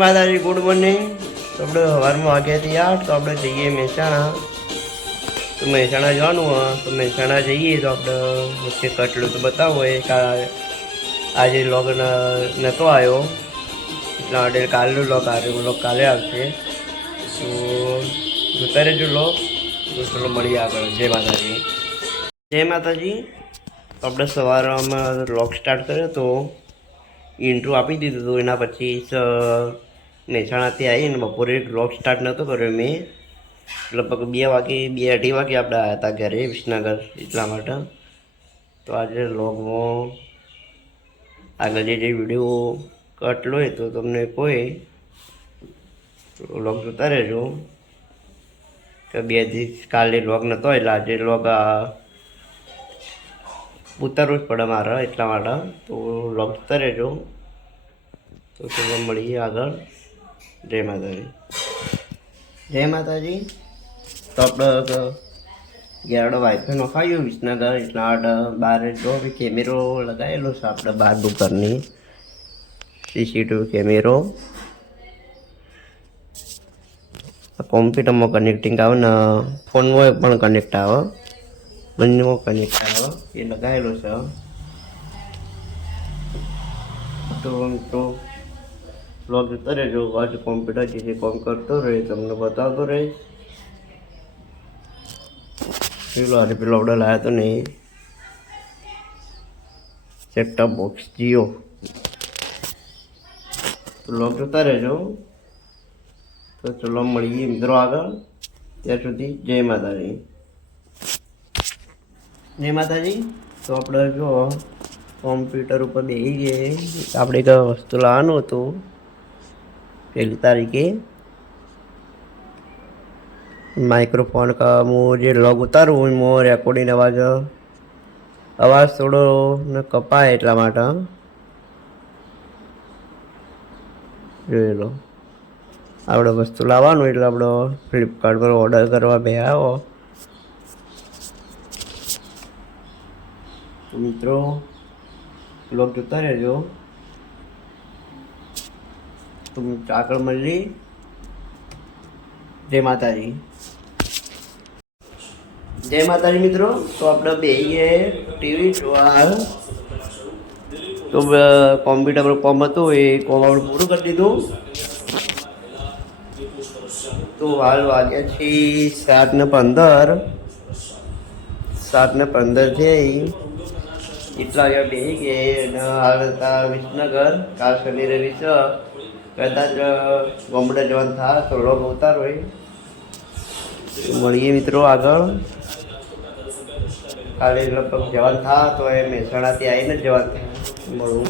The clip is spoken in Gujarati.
માતાજી ગુડ મોર્નિંગ તો આપણે સવારમાં વાગ્યાથી આઠ, તો આપણે જઈએ મહેસાણા. તો મહેસાણા જવાનું હોય. તો મહેસાણા જઈએ તો આપણે વચ્ચે કટલું તો બતાવો એ આજે લોગ નહોતો આવ્યો. એટલા માટે કાલનો લોક આવ્યો લોક કાલે આવશે. તો જોતા રહેજો લોક તો ચલો મળીએ આગળ. જય માતાજી. જય માતાજી. તો આપણે સવારમાં લોક સ્ટાર્ટ કર્યો તો ઇન્ટ્રો આપી દીધું હતું. એના પછી મહેસાણાથી મહેસાણાથી આવીને બપોરે બ્લોગ સ્ટાર્ટ નહોતો કર્યો મેં. લગભગ બે વાગે, બે અઢી વાગે આપણે આવ્યા હતા ઘરે, વિસનગર એટલા માટે. તો આજે લોગમાં આગળ જે જે વીડિયો કટ લો તો તમને કોઈ વ્લોગ જોતા રહેજો. કે બે દિવસ કાલે લોગ નહોતો એટલે આજે વ્લોગ ઉતારવું જ પડે મારે એટલા માટે. તો વ્લોગ રહેજો. તો ચલો મળીએ આગળ. જય માતાજી. જય માતાજી. તો આપણે ગેરડો વાઈફાઈ નખાયું વિસનગર એટલા માટે બહાર જો કેમેરો લગાવેલો છે આપણે બહાર દુકાનની. સીસીટીવી કેમેરો કોમ્પ્યુટરમાં કનેક્ટિંગ આવે ને ફોનમાં પણ કનેક્ટ આવે. બંનેમાં કનેક્ટ આવે એ લગાવેલો છે તો તો બ્લોગ જોતા રહેજો આજે કોમ્પ્યુટર જે જે કામ કરતો રહે, તમને બતાવતો રહે પેલો આજે પેલો ઓર્ડર લાવ્યો તો નહીં સેટઅપ બોક્સ જીઓ બ્લોગ જોતા રહેજો તો ચલો મળીએ મિત્રો આગળ. ત્યાં સુધી જય માતાજી. જય માતાજી, તો આપણે જો કોમ્પ્યુટર ઉપર બેસી ગયે. આપણે એક વસ્તુ લાવવાનું હતું પહેલી તારીખે. માઇક્રોફોન હું જે લોગ ઉતારું એમાં રેકોર્ડિંગ અવાજ અવાજ થોડો ને કપાય એટલા માટે. જોઈ લો. આપણે વસ્તુ લાવવાનું એટલે આપણો ફ્લિપકાર્ટ પર ઓર્ડર કરવા બે આવો તો મિત્રો બ્લોગ જોતા રહેજો. તો આગળ મળી જય માતાજી. જય માતાજી મિત્રો. તો આપણે બે ટીવી જોવા. તો કોમ્પ્યુટર પર કોમ હતું, એ કોમ આપણે પૂરું કરી દીધું. તો હાલ વાગ્યા છે સાત ને પંદર. સાત ને પંદર થઈ. એટલા યો બેહી કે ન આવતા વિસનગર, કાલ શનિ રવિ છે કદાચ, ગોમડે જવાનું થા તો ઉતાર હોય. મળીએ મિત્રો આગળ. કાલે લગભગ જવાનું થા, તો એ મહેસાણાથી આવીને જવાન જવાનું થાય મળું.